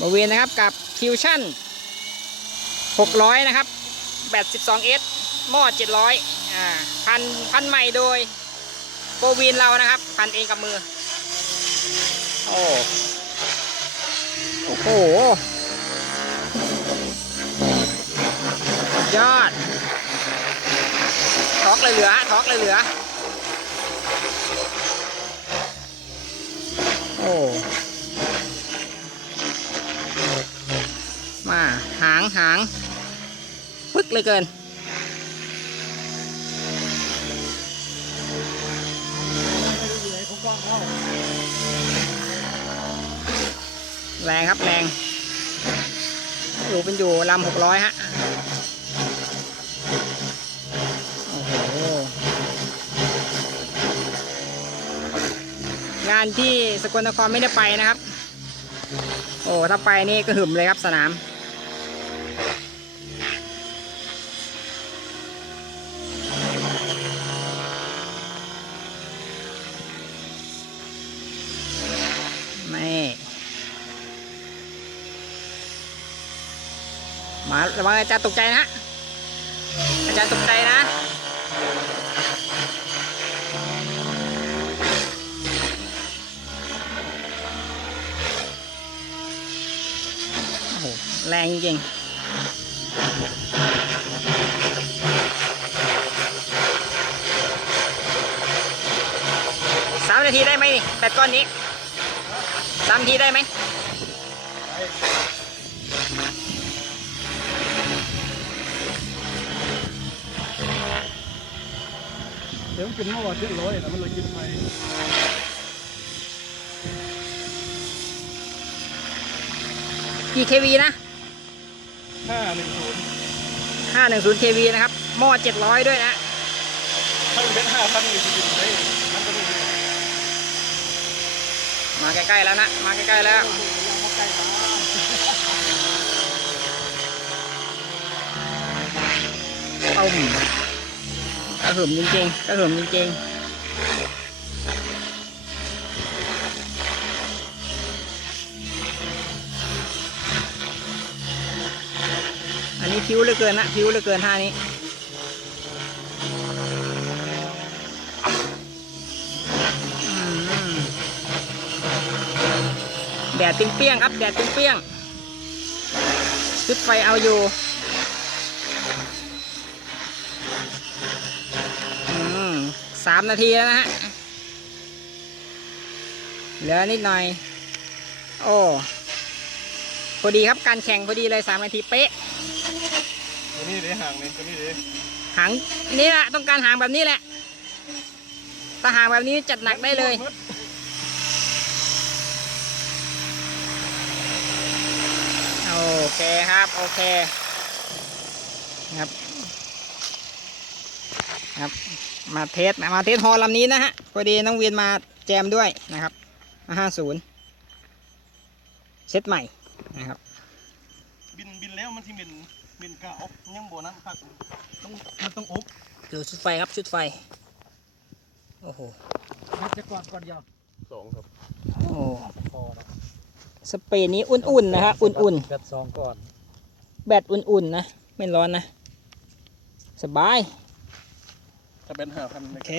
บริเวณนะครับกับฟิวชั่น600 นะครับแบต 12S หม้อ 700อ่าพันพันใหม่โดยโปรวีนเรานะครับ พันเองกับมือ โอ้โอ้โหยอดท็อกเลยเหลือท็อกเลยเหลือ โอ้ เลยเกิน แรงครับแรงอยู่เป็นอยู่ลำหกร้อยฮะโอ้โหงานที่สกลนครไม่ได้ไปนะครับ โอ้ถ้าไปนี่ก็หึมเลยครับสนาม มาระวังอาจารย์ตกใจนะอาจารย์ตกใจนะโอ้โหแรงจริงสามนาทีได้ไหมนี่แบตก้อนนี้สามนาทีได้ไหม ดี๋ยวมันเป็นหม้อเจ็ดร้อยแต่มันเลยกินไปกี่เควีนะ ห้าหนึ่งศูนย์510 kV นะครับ หม้อ 700 ด้วยนะ ถ้ามันเป็นห้าพันนี่จะกินได้มันก็ไม่ได้มาใกล้ๆแล้วนะ มาใกล้ๆแล้ว ต้มก ระหึ่มจริงๆกระหึ่มจริงๆอันนี้พิ้วเหลือเกินนะพิ้วเหลือเกินท่านี้อืมแดดเปี้ยงครับ แดดตึงเปี้ยงๆชุดไฟเอาอยู่ สามนาทีแล้วนะฮะ เหลือนิดหน่อย โอ้พอดีครับการแข่งพอดีเลยสามนาทีเป๊ะตัวนี้เดี๋ยวห่างเลยตัวนี้เดี๋ยวหางนี่แหละต้องการหางแบบนี้แหละถ้าหางแบบนี้จัดหนักได้เลยโอเคครับโอเคครับครับ มาเทสมาเทสฮอลลำนี้นะฮะพอดีน้องเวียนมาแจมด้วยนะครับห้าศูนย์เซตใหม่นะครับ บินบินแล้วมันที่บินบินกะอบยังโบนั้นพักต้องมันต้องอบดูชุดไฟครับชุดไฟ โอ้โหมันจะก่อนก่อนยาวสองครับโอ้พอแล้วสเปรย์นี้อุ่นๆนะฮะอุ่นแบตสองก่อนๆแบตอุ่นๆนะ ไม่ร้อนนะ สบาย ถ้าเป็นห้าพันโอเค